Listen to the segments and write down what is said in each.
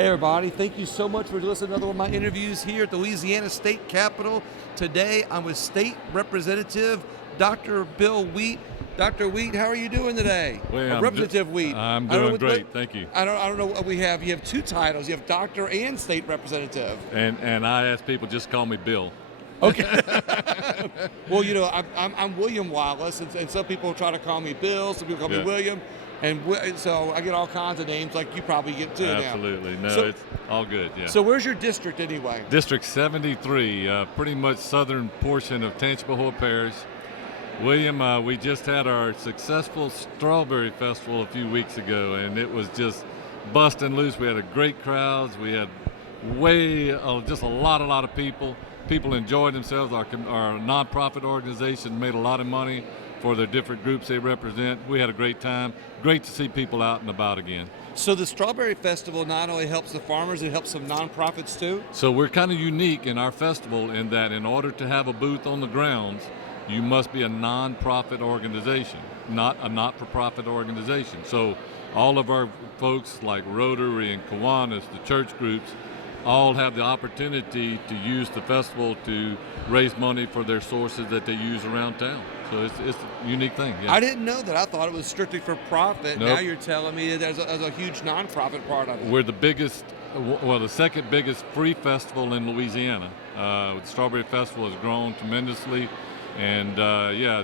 Hey everybody, thank you so much for listening to another one of my interviews here at the Louisiana State Capitol. Today I'm with State Representative Dr. Bill Wheat. Dr. Wheat, how are you doing today? Well, Representative Wheat. I'm doing great, thank you. I don't know what we have. You have two titles. You have Doctor and State Representative. And I ask people just call me Bill. Okay. Well, you know, I'm William Wallace, and some people try to call me Bill, some people call me William. And so I get all kinds of names like you probably get too now. Absolutely. No, it's all good, yeah. So where's your district anyway? District 73, pretty much southern portion of Ponchatoula Parish. William, we just had our successful Strawberry Festival a few weeks ago, and it was just busting loose. We had a great crowds. We had just a lot of people. People enjoyed themselves. Our nonprofit organization made a lot of money for the different groups they represent. We had a great time. Great to see people out and about again. So the Strawberry Festival not only helps the farmers, it helps some nonprofits too? So we're kind of unique in our festival in that in order to have a booth on the grounds, you must be a nonprofit organization, not a not-for-profit organization. So all of our folks like Rotary and Kiwanis, the church groups, all have the opportunity to use the festival to raise money for their sources that they use around town. So it's a unique thing. Yeah. I didn't know that. I thought it was strictly for profit. Nope. Now you're telling me that there's a huge nonprofit part of it. We're the biggest, the second biggest free festival in Louisiana. The Strawberry Festival has grown tremendously. And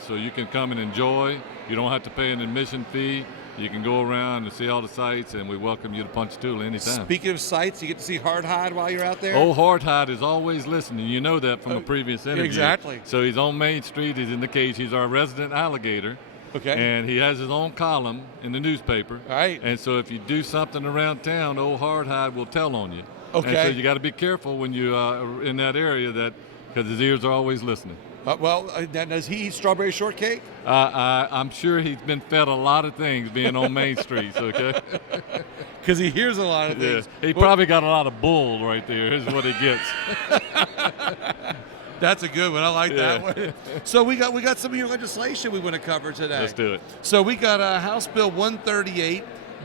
so you can come and enjoy. You don't have to pay an admission fee. You can go around and see all the sights, and we welcome you to Ponchatoula anytime. Speaking of sights, you get to see Hardhide while you're out there? Oh, Hardhide is always listening. You know that from a previous interview. Exactly. So he's on Main Street. He's in the cage. He's our resident alligator. Okay. And he has his own column in the newspaper. All right. And so if you do something around town, old Hardhide will tell on you. Okay. And so you got to be careful when you are in that area because his ears are always listening. Does he eat strawberry shortcake? I'm sure he's been fed a lot of things being on Main Street, okay? Because he hears a lot of things. Yeah. He probably got a lot of bull right there, is what he gets. That's a good one. I like that one. So we got some of your legislation we want to cover today. Let's do it. So we got House Bill 138,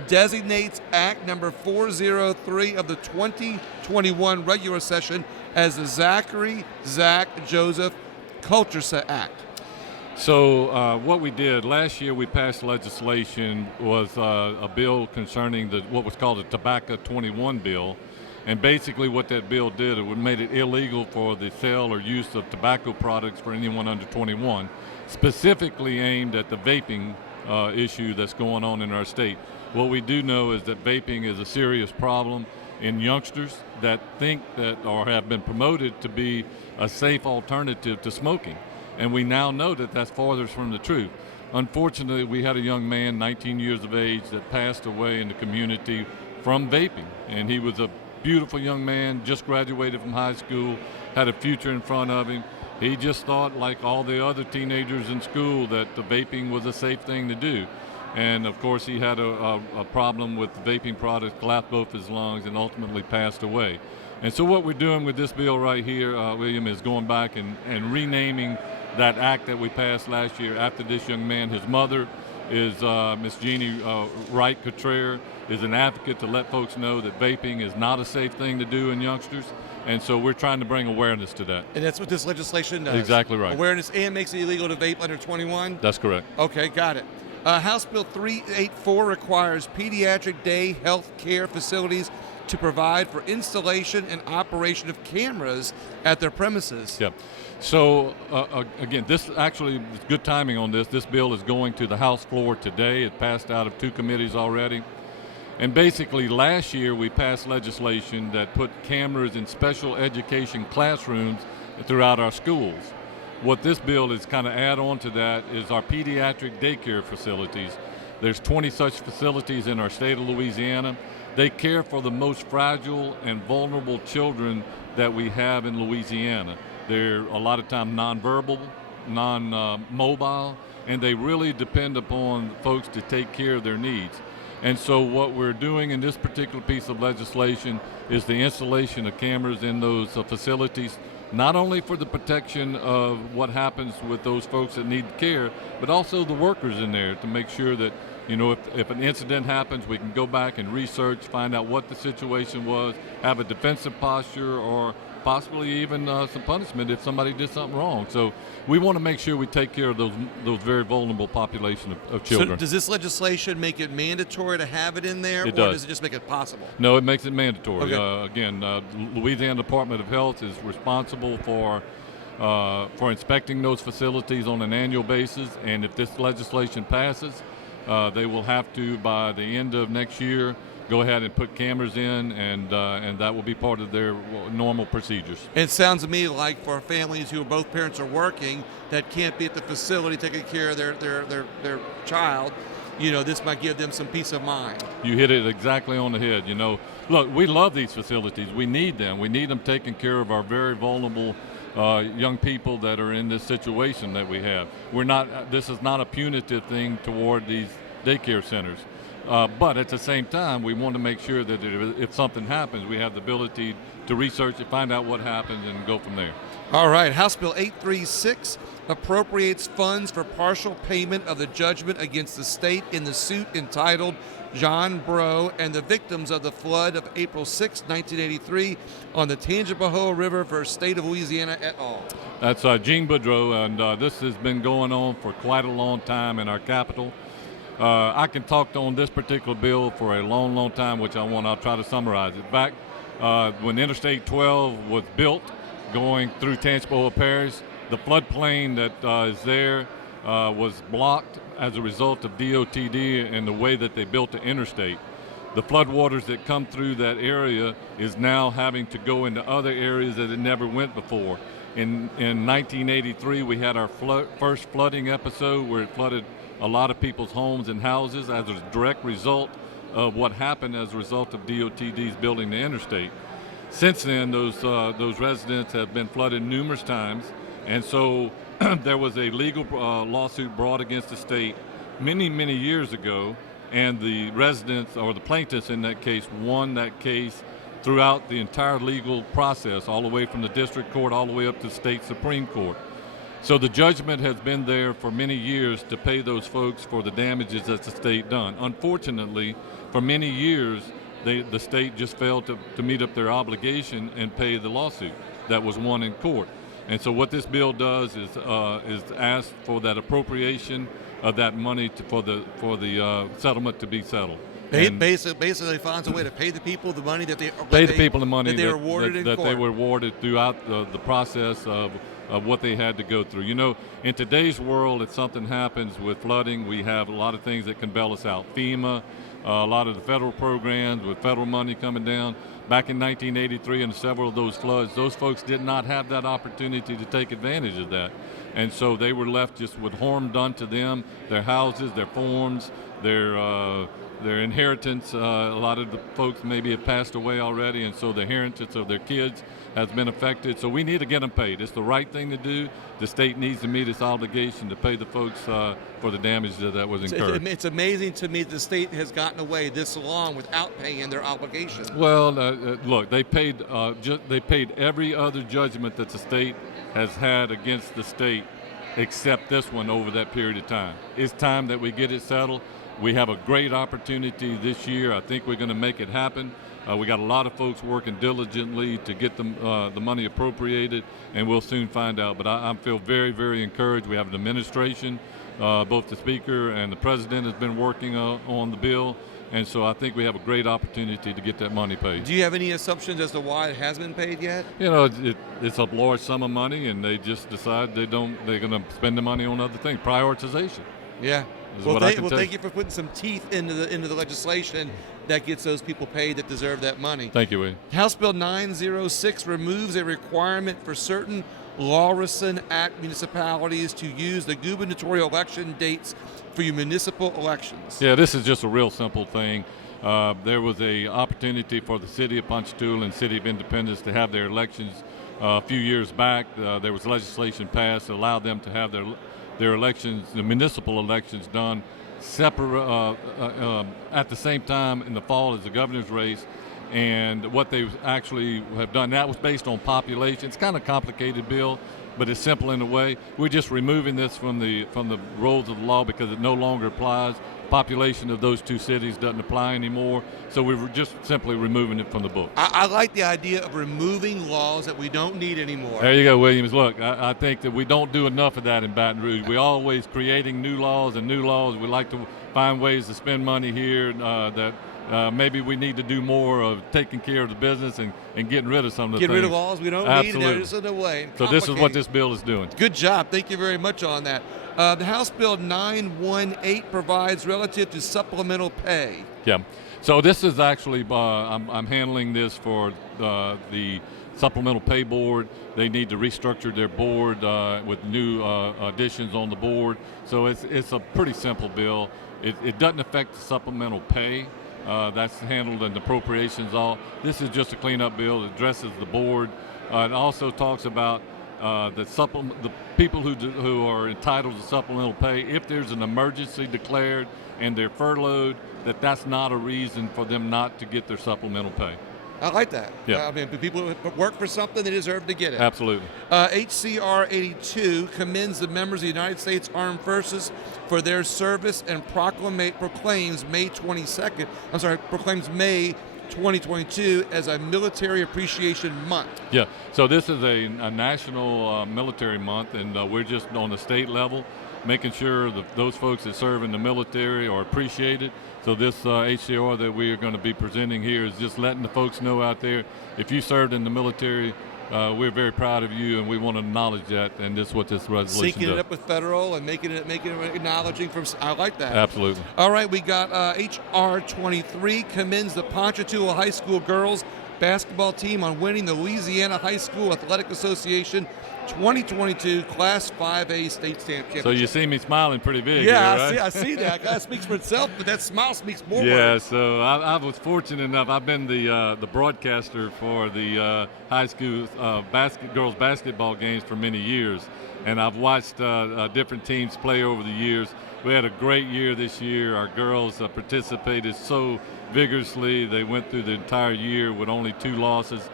designates Act number 403 of the 2021 regular session as the Zach Joseph Culture Set Act. So what we did last year, we passed legislation was a bill concerning what was called the Tobacco 21 bill, and basically what that bill did, it made it illegal for the sale or use of tobacco products for anyone under 21, specifically aimed at the vaping issue that's going on in our state. What we do know is that vaping is a serious problem in youngsters that think that or have been promoted to be a safe alternative to smoking. And we now know that that's farthest from the truth. Unfortunately, we had a young man, 19 years of age, that passed away in the community from vaping. And he was a beautiful young man, just graduated from high school, had a future in front of him. He just thought, like all the other teenagers in school, that the vaping was a safe thing to do. And of course, he had a problem with vaping products, collapsed both his lungs, and ultimately passed away. And so what we're doing with this bill right here, William, is going back and renaming that act that we passed last year after this young man. His mother is Miss Jeannie Wright-Cottrell, is an advocate to let folks know that vaping is not a safe thing to do in youngsters. And so we're trying to bring awareness to that. And that's what this legislation does? Exactly right. Awareness and makes it illegal to vape under 21? That's correct. Okay, got it. House Bill 384 requires pediatric day health care facilities to provide for installation and operation of cameras at their premises. Yeah. So, again, this actually is good timing on this. This bill is going to the House floor today. It passed out of 2 committees already. And basically, last year we passed legislation that put cameras in special education classrooms throughout our schools. What this bill is kind of add on to that is our pediatric daycare facilities. There's 20 such facilities in our state of Louisiana. They care for the most fragile and vulnerable children that we have in Louisiana. They're a lot of time nonverbal, non-mobile, and they really depend upon folks to take care of their needs. And so what we're doing in this particular piece of legislation is the installation of cameras in those facilities, not only for the protection of what happens with those folks that need care, but also the workers in there to make sure that You know, if an incident happens, we can go back and research, find out what the situation was, have a defensive posture, or possibly even some punishment if somebody did something wrong. So we want to make sure we take care of those very vulnerable population of children. So does this legislation make it mandatory to have it in there, It or does. does it just make it possible? No, it makes it mandatory. Okay. Louisiana Department of Health is responsible for inspecting those facilities on an annual basis, and if this legislation passes, they will have to, by the end of next year, go ahead and put cameras in, and that will be part of their normal procedures. It sounds to me like for families who both parents are working that can't be at the facility taking care of their child, you know, this might give them some peace of mind. You hit it exactly on the head. You know, look, we love these facilities. We need them. We need them taking care of our very vulnerable young people that are in this situation that we have. This is not a punitive thing toward these daycare centers. But at the same time, we want to make sure that if something happens, we have the ability to research it, find out what happened, and go from there. All right. House Bill 836 appropriates funds for partial payment of the judgment against the state in the suit entitled John Brough and the victims of the flood of April 6, 1983 on the Tangipahoa River versus State of Louisiana et al. That's Gene Boudreau, and this has been going on for quite a long time in our capital. I can talk on this particular bill for a long, long time, which I'll try to summarize it. Back when Interstate 12 was built, going through Tangipahoa Parish, the floodplain that is there was blocked as a result of DOTD and the way that they built the interstate. The floodwaters that come through that area is now having to go into other areas that it never went before. In 1983, we had our first flooding episode where it flooded a lot of people's homes and houses as a direct result of what happened as a result of DOTD's building the interstate. Since then, those residents have been flooded numerous times, and so there was a legal lawsuit brought against the state many, many years ago, and the residents, or the plaintiffs in that case, won that case throughout the entire legal process, all the way from the district court all the way up to the state Supreme Court. So the judgment has been there for many years to pay those folks for the damages that the state done. Unfortunately, for many years, the state just failed to meet up their obligation and pay the lawsuit that was won in court. And so what this bill does is ask for that appropriation of that money for the settlement to be settled. Basically finds a way to pay the people the money that they were awarded in court. They were awarded throughout the process of what they had to go through. You know, in today's world, if something happens with flooding, we have a lot of things that can bail us out. FEMA, a lot of the federal programs with federal money coming down. Back in 1983 and several of those floods, those folks did not have that opportunity to take advantage of that. And so they were left just with harm done to them, their houses, their farms, their inheritance. A lot of the folks maybe have passed away already, and so the inheritance of their kids has been affected. So we need to get them paid. It's the right thing to do. The state needs to meet its obligation to pay the folks for the damage that was incurred. It's amazing to me that the state has gotten away this long without paying their obligation. Well, look, they paid every other judgment that the state has had against the state except this one over that period of time. It's time that we get it settled. We have a great opportunity this year. I think we're going to make it happen. We got a lot of folks working diligently to get the money appropriated, and we'll soon find out. But I feel very, very encouraged. We have an administration, both the Speaker and the President has been working on the bill, and so I think we have a great opportunity to get that money paid. Do you have any assumptions as to why it hasn't been paid yet? You know, it's a large sum of money, and they just decide they're going to spend the money on other things. Prioritization. Yeah. Well, thank you for putting some teeth into the legislation that gets those people paid that deserve that money. Thank you, Wade. House Bill 906 removes a requirement for certain Lawson Act municipalities to use the gubernatorial election dates for your municipal elections. Yeah, this is just a real simple thing. There was an opportunity for the city of Ponchatoula and city of Independence to have their elections a few years back. There was legislation passed that allowed them to have their elections, the municipal elections, done separate at the same time in the fall as the governor's race. And what they actually have done, that was based on population. It's kind of a complicated bill, but it's simple in a way. We're just removing this from the roles of the law because it no longer applies population of those two cities doesn't apply anymore. So we were just simply removing it from the book. I like the idea of removing laws that we don't need anymore. There you go, Williams. Look, I think that we don't do enough of that in Baton Rouge. We're always creating new laws and new laws. We like to find ways to spend money here that maybe we need to do more of taking care of the business and getting rid of some of the things. Get rid of laws we don't need and they're just in the way. So this is what this bill is doing. Good job. Thank you very much on that. The House Bill 918 provides relative to supplemental pay. Yeah. So this is actually, I'm handling this for the Supplemental Pay Board. They need to restructure their board with new additions on the board. So it's a pretty simple bill. It doesn't affect the supplemental pay. That's handled in the appropriations. This is just a cleanup bill that addresses the board. It also talks about the people who are entitled to supplemental pay, if there's an emergency declared and they're furloughed, that's not a reason for them not to get their supplemental pay. I like that. Yeah. I mean, people who work for something, they deserve to get it. Absolutely. HCR 82 commends the members of the United States Armed Forces for their service and proclaims May 2022 as a Military Appreciation Month. Yeah, so this is a national military month, and we're just on the state level making sure that those folks that serve in the military are appreciated. So this HCR that we are going to be presenting here is just letting the folks know out there, if you served in the military, we're very proud of you, and we want to acknowledge that, and this is what this resolution Syncing does. it up with federal and making it acknowledging from. I like that. Absolutely. All right, we got HR 23 commends the Ponchatoula High School girls basketball team on winning the Louisiana High School Athletic Association 2022 Class 5A State Championship. So you see me smiling pretty big. Yeah, here, right? I see that. That speaks for itself, but that smile speaks more. Yeah, words. so I was fortunate enough. I've been the broadcaster for the high school girls basketball games for many years, and I've watched different teams play over the years. We had a great year this year. Our girls participated so vigorously. They went through the entire year with only 2 losses.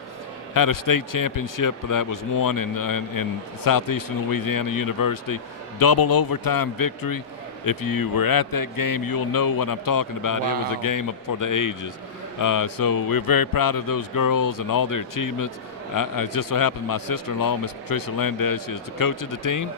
Had a state championship that was won in Southeastern Louisiana University. Double overtime victory. If you were at that game, you'll know what I'm talking about. Wow. It was a game for the ages. So we're very proud of those girls and all their achievements. It just so happens my sister-in-law, Miss Patricia Landesh, is the coach of the team,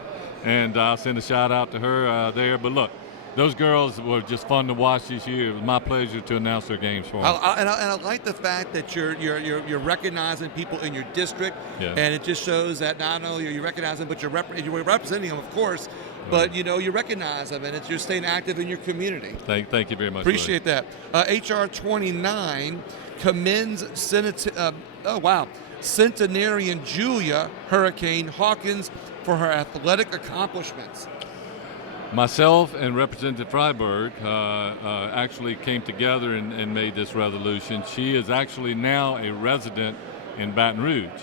and I'll send a shout out to her there. But look, those girls were just fun to watch this year. It was my pleasure to announce their games for them. And I like the fact that you're recognizing people in your district, Yeah. and it just shows that not only are you recognizing, but you're representing them, of course. But you recognize them, and you're staying active in your community. Thank you very much. Appreciate that. HR 29 commends centenarian Julia Hurricane Hawkins for her athletic accomplishments. Myself and Representative Freiberg actually came together and made this resolution. She is actually now a resident in Baton Rouge.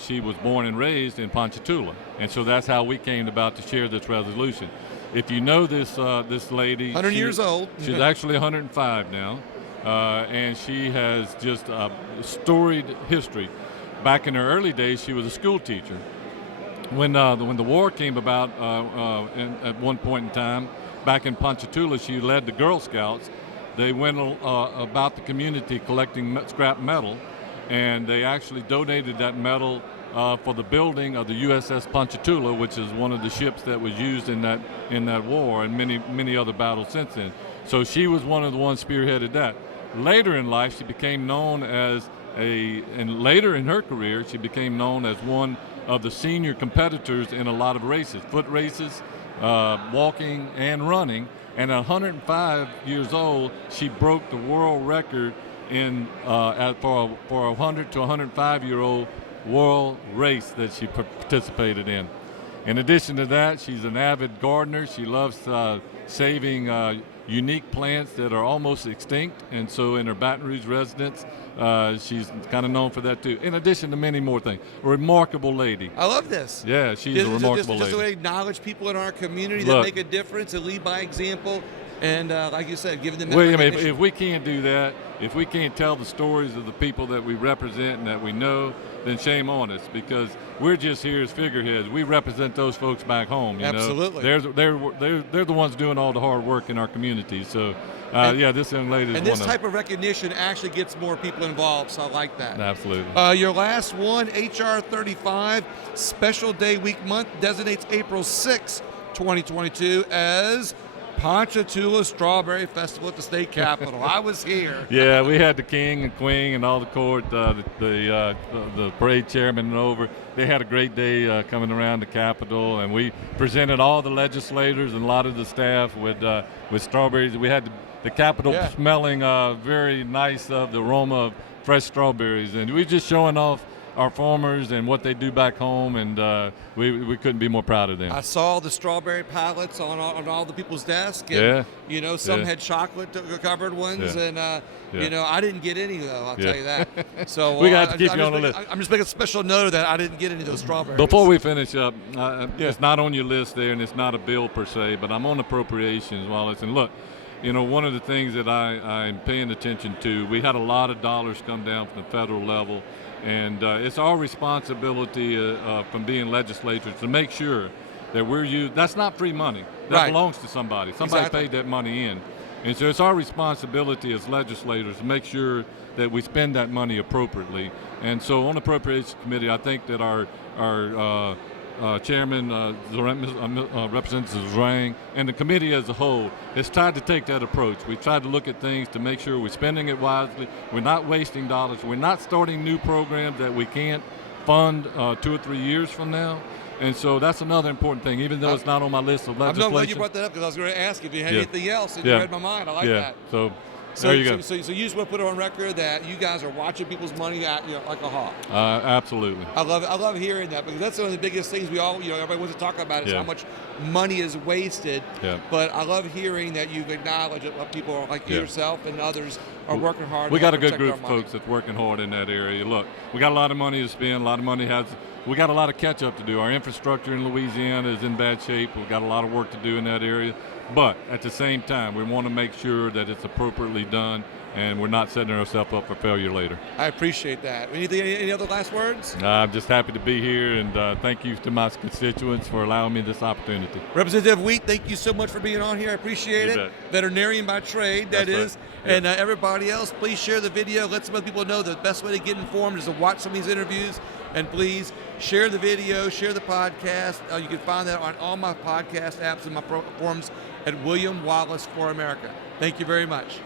She was born and raised in Ponchatoula, and so that's how we came about to share this resolution. If you know this lady, 100 years old. She's actually 105 now, and she has just a storied history. Back in her early days, she was a school teacher. When the war came about at one point in time, back in Ponchatoula, she led the Girl Scouts. They went about the community collecting scrap metal, and they actually donated that metal for the building of the USS Ponchatoula, which is one of the ships that was used in that war and many other battles since then. So she was one of the ones spearheaded that. Later in life, she became known and later in her career, she became known as one of the senior competitors in a lot of races, foot races, walking and running. And at 105 years old, she broke the world record for a 100 to 105-year-old world race that she participated in. In addition to that, she's an avid gardener. She loves saving unique plants that are almost extinct, and so in her Baton Rouge residence, she's kind of known for that too, in addition to many more things. A remarkable lady. I love this. Yeah, she's a remarkable lady. Just to acknowledge people in our community that make a difference and lead by example. and like you said, giving them that Well, I mean, recognition. if we can't do that, if we can't tell the stories of the people that we represent and that we know, then shame on us, because we're just here as figureheads. We represent those folks back home. You Absolutely. know? They're the ones doing all the hard work in our community. So, yeah, this young lady is And one this of type of recognition actually gets more people involved, so I like that. Absolutely. Your last one, HR 35, Special Day Week Month, designates April 6, 2022 as Ponchatoula Strawberry Festival at the state capitol. I was here. Yeah, we had the king and queen and all the court, the parade chairman and over. They had a great day coming around the Capitol, and we presented all the legislators and a lot of the staff with strawberries. We had the Capitol smelling very nice of the aroma of fresh strawberries, and we were just showing off our farmers and what they do back home, and we couldn't be more proud of them. I saw the strawberry pallets on all the people's desks. And, you know, some had chocolate covered ones, and you know, I didn't get any though. I'll tell you that. So we got to keep you on the list. I'm just making a special note of that I didn't get any of those strawberries. Before we finish up, it's not on your list there, and it's not a bill per se, but I'm on appropriations, Wallace. And look, you know, one of the things that I'm paying attention to, we had a lot of dollars come down from the federal level. And it's our responsibility from being legislators to make sure that we're used. That's not free money. That belongs to somebody. Somebody paid that money in. And so it's our responsibility as legislators to make sure that we spend that money appropriately. And so on the Appropriations Committee, I think that our chairman, Representative Zhang, and the committee as a whole has tried to take that approach. We've tried to look at things to make sure we're spending it wisely. We're not wasting dollars. We're not starting new programs that we can't fund 2 or 3 years from now. And so that's another important thing, even though it's not on my list of legislation. I'm glad you brought that up, because I was going to ask if you had anything else, and you read my mind. I like that. So there you go. So you just want to put it on record that you guys are watching people's money like a hawk. Absolutely. I love hearing that, because that's one of the biggest things we all, everybody wants to talk about is how much money is wasted. But I love hearing that you've acknowledged that people like yourself and others are working hard. We got a good group of folks that's working hard in that area. Look, we got a lot of money to spend. A lot of money we got a lot of catch up to do. Our infrastructure in Louisiana is in bad shape. We've got a lot of work to do in that area. But at the same time, we want to make sure that it's appropriately done, and we're not setting ourselves up for failure later. I appreciate that. Any other last words? I'm just happy to be here, and thank you to my constituents for allowing me this opportunity. Representative Wheat, thank you so much for being on here. I appreciate it. Bet. Veterinarian by trade, that is. Right. And everybody else, please share the video. Let some other people know the best way to get informed is to watch some of these interviews. And please share the video, share the podcast. You can find that on all my podcast apps and my platforms at William Wallace for America. Thank you very much.